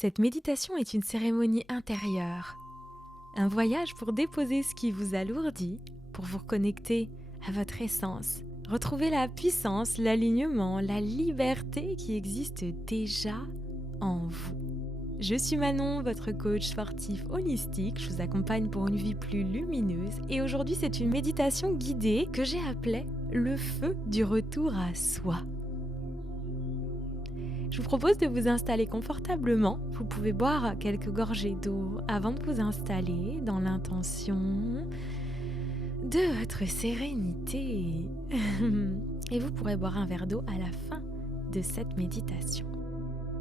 Cette méditation est une cérémonie intérieure, un voyage pour déposer ce qui vous alourdit, pour vous reconnecter à votre essence, retrouver la puissance, l'alignement, la liberté qui existe déjà en vous. Je suis Manon, votre coach sportif holistique. Je vous accompagne pour une vie plus lumineuse. Et aujourd'hui, c'est une méditation guidée que j'ai appelée le feu du retour à soi. Je vous propose de vous installer confortablement. Vous pouvez boire quelques gorgées d'eau avant de vous installer dans l'intention de votre sérénité. Et vous pourrez boire un verre d'eau à la fin de cette méditation.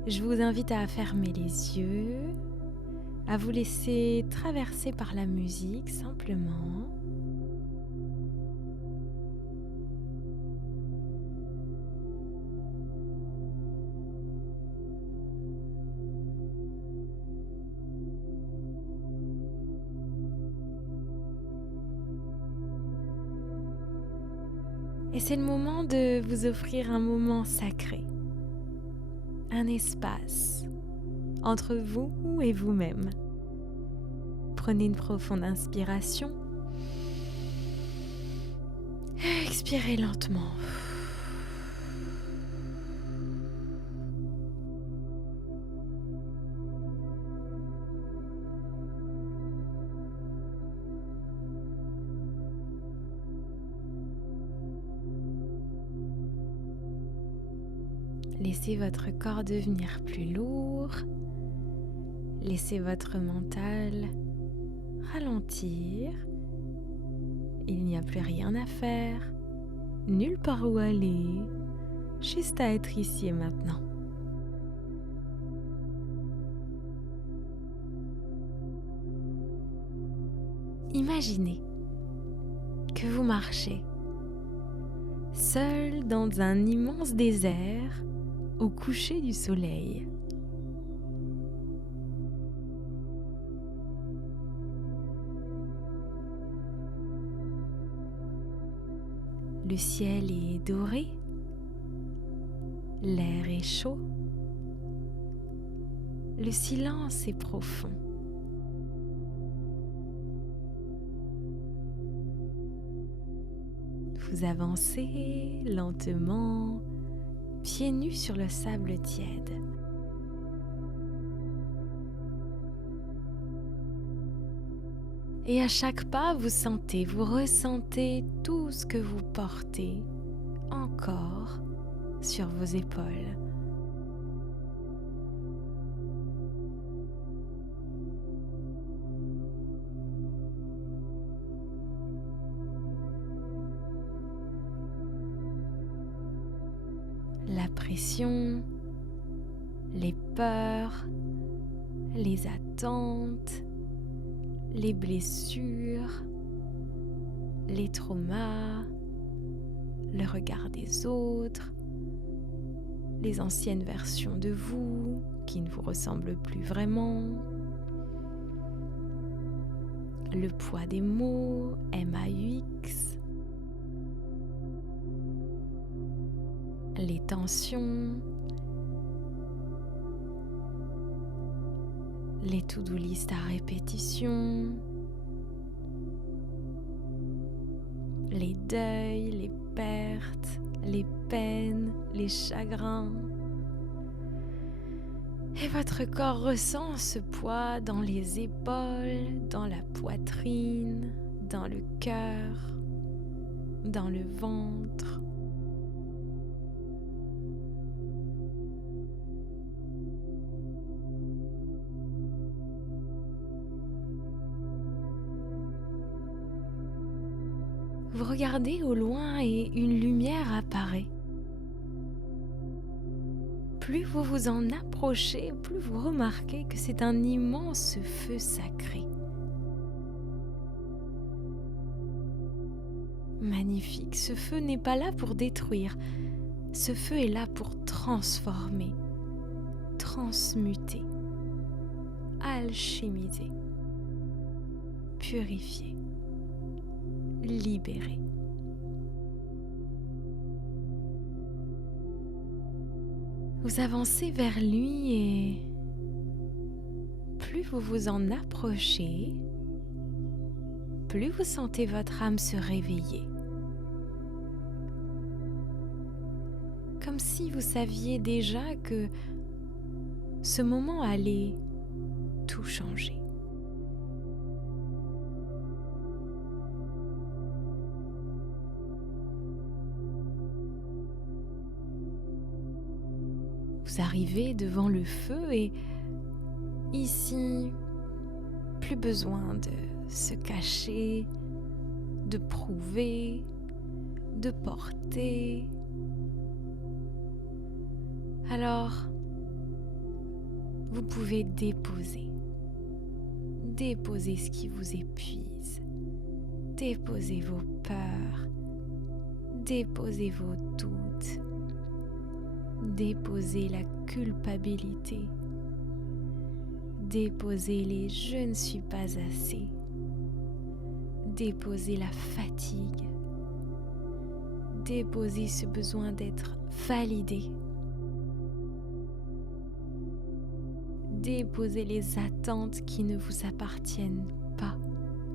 Je vous invite à fermer les yeux, à vous laisser traverser par la musique simplement. Et c'est le moment de vous offrir un moment sacré, un espace entre vous et vous-même. Prenez une profonde inspiration. Expirez lentement. Laissez votre corps devenir plus lourd. Laissez votre mental ralentir. Il n'y a plus rien à faire, nulle part où aller, juste à être ici et maintenant. Imaginez que vous marchez seul dans un immense désert au coucher du soleil. Le ciel est doré, l'air est chaud, le silence est profond. Vous avancez lentement, pieds nus sur le sable tiède. Et à chaque pas, vous ressentez tout ce que vous portez encore sur vos épaules. La pression, les peurs, les attentes, les blessures, les traumas, le regard des autres, les anciennes versions de vous qui ne vous ressemblent plus vraiment, le poids des mots, MAUX, les tensions, les to-do list à répétition, les deuils, les pertes, les peines, les chagrins. Et votre corps ressent ce poids dans les épaules, dans la poitrine, dans le cœur, dans le ventre. Vous regardez au loin et une lumière apparaît. Plus vous vous en approchez, plus vous remarquez que c'est un immense feu sacré. Magnifique, ce feu n'est pas là pour détruire, ce feu est là pour transformer, transmuter, alchimiser, purifier, libérer. Vous avancez vers lui et plus vous vous en approchez, plus vous sentez votre âme se réveiller. Comme si vous saviez déjà que ce moment allait tout changer. Vous arrivez devant le feu et ici, plus besoin de se cacher, de prouver, de porter. Alors, vous pouvez déposer ce qui vous épuise, déposer vos peurs, déposer vos doutes, déposer la culpabilité, déposer les je ne suis pas assez, déposer la fatigue, déposer ce besoin d'être validé, déposer les attentes qui ne vous appartiennent pas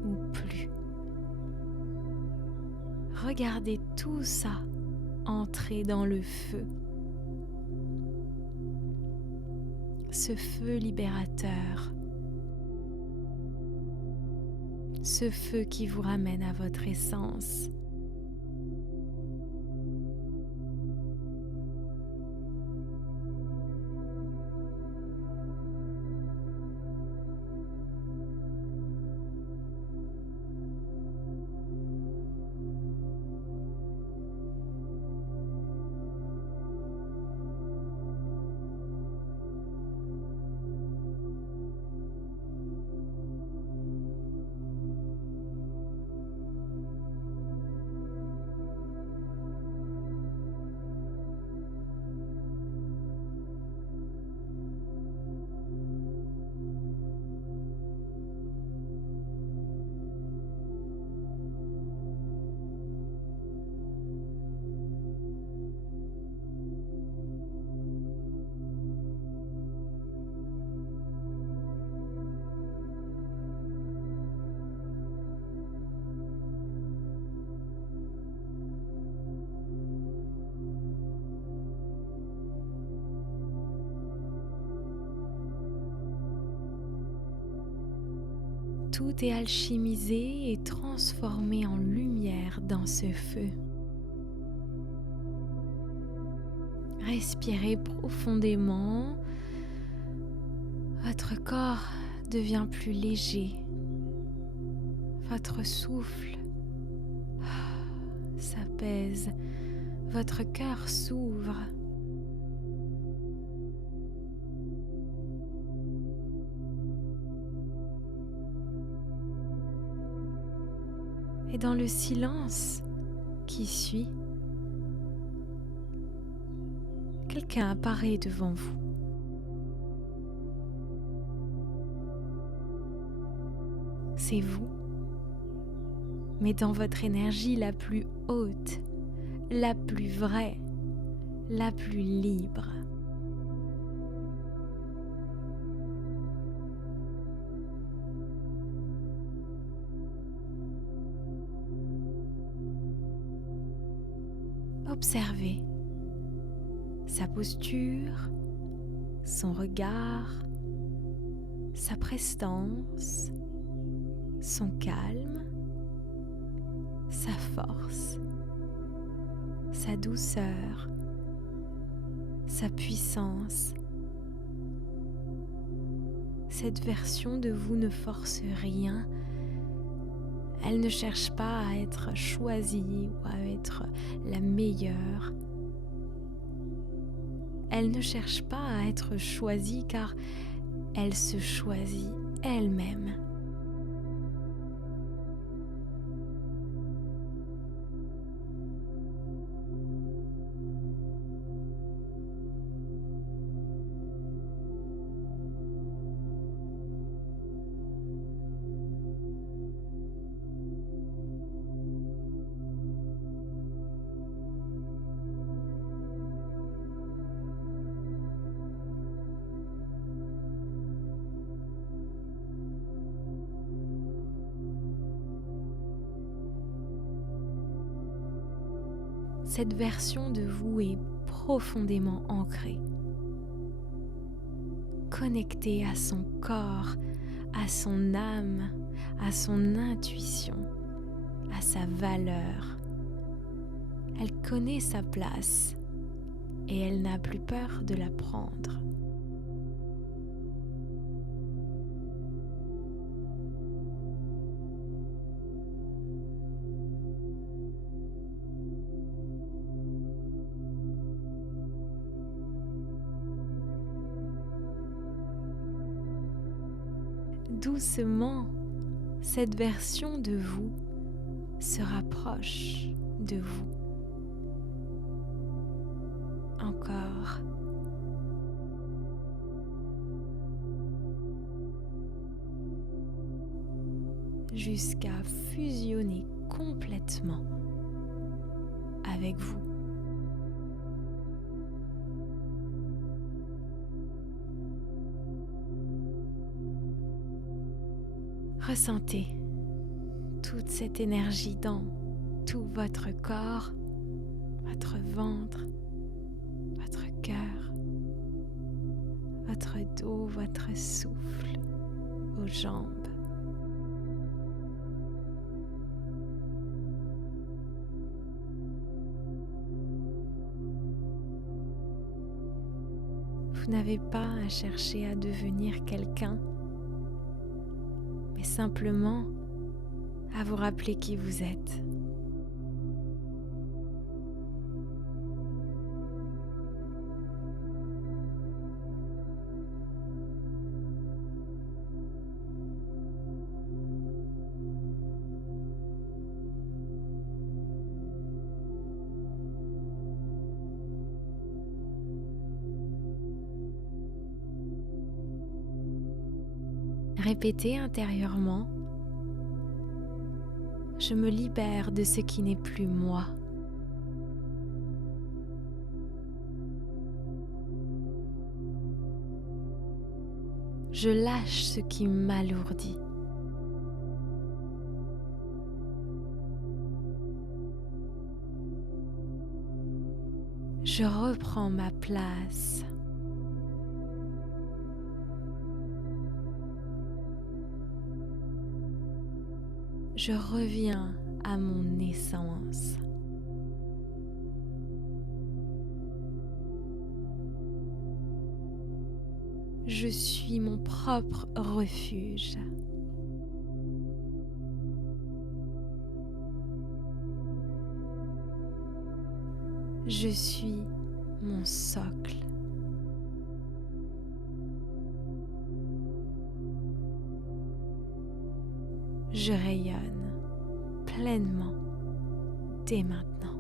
ou plus. Regardez tout ça entrer dans le feu. Ce feu libérateur, ce feu qui vous ramène à votre essence. Tout est alchimisé et transformé en lumière dans ce feu. Respirez profondément. Votre corps devient plus léger. Votre souffle s'apaise. Votre cœur s'ouvre. Et dans le silence qui suit, quelqu'un apparaît devant vous. C'est vous, mais dans votre énergie la plus haute, la plus vraie, la plus libre. Observez sa posture, son regard, sa prestance, son calme, sa force, sa douceur, sa puissance. Cette version de vous ne force rien. Elle ne cherche pas à être choisie ou à être la meilleure. Elle ne cherche pas à être choisie car elle se choisit elle-même. cette version de vous est profondément ancrée, connectée à son corps, à son âme, à son intuition, à sa valeur. Elle connaît sa place et elle n'a plus peur de la prendre. Doucement, cette version de vous se rapproche de vous. Encore. Jusqu'à fusionner complètement avec vous. Ressentez toute cette énergie dans tout votre corps, votre ventre, votre cœur, votre dos, votre souffle, vos jambes. Vous n'avez pas à chercher à devenir quelqu'un, mais simplement à vous rappeler qui vous êtes. Répétez intérieurement: je me libère de ce qui n'est plus moi. Je lâche ce qui m'alourdit. Je reprends ma place. Je reviens à mon essence. Je suis mon propre refuge. Je suis mon socle. Je rayonne pleinement dès maintenant.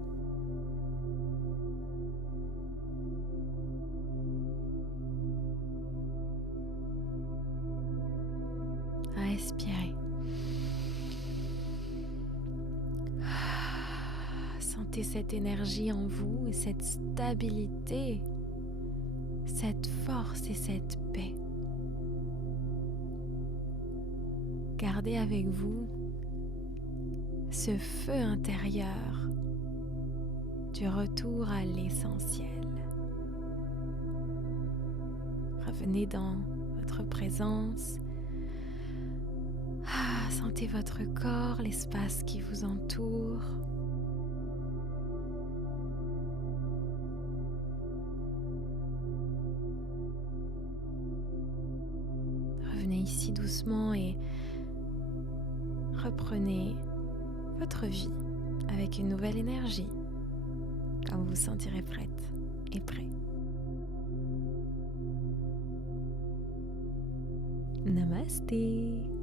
Respirez. Sentez cette énergie en vous et cette stabilité, cette force et cette paix. Gardez avec vous ce feu intérieur du retour à l'essentiel. Revenez dans votre présence. Sentez votre corps, l'espace qui vous entoure. Revenez ici doucement et reprenez votre vie avec une nouvelle énergie quand vous vous sentirez prête et prêt. Namasté.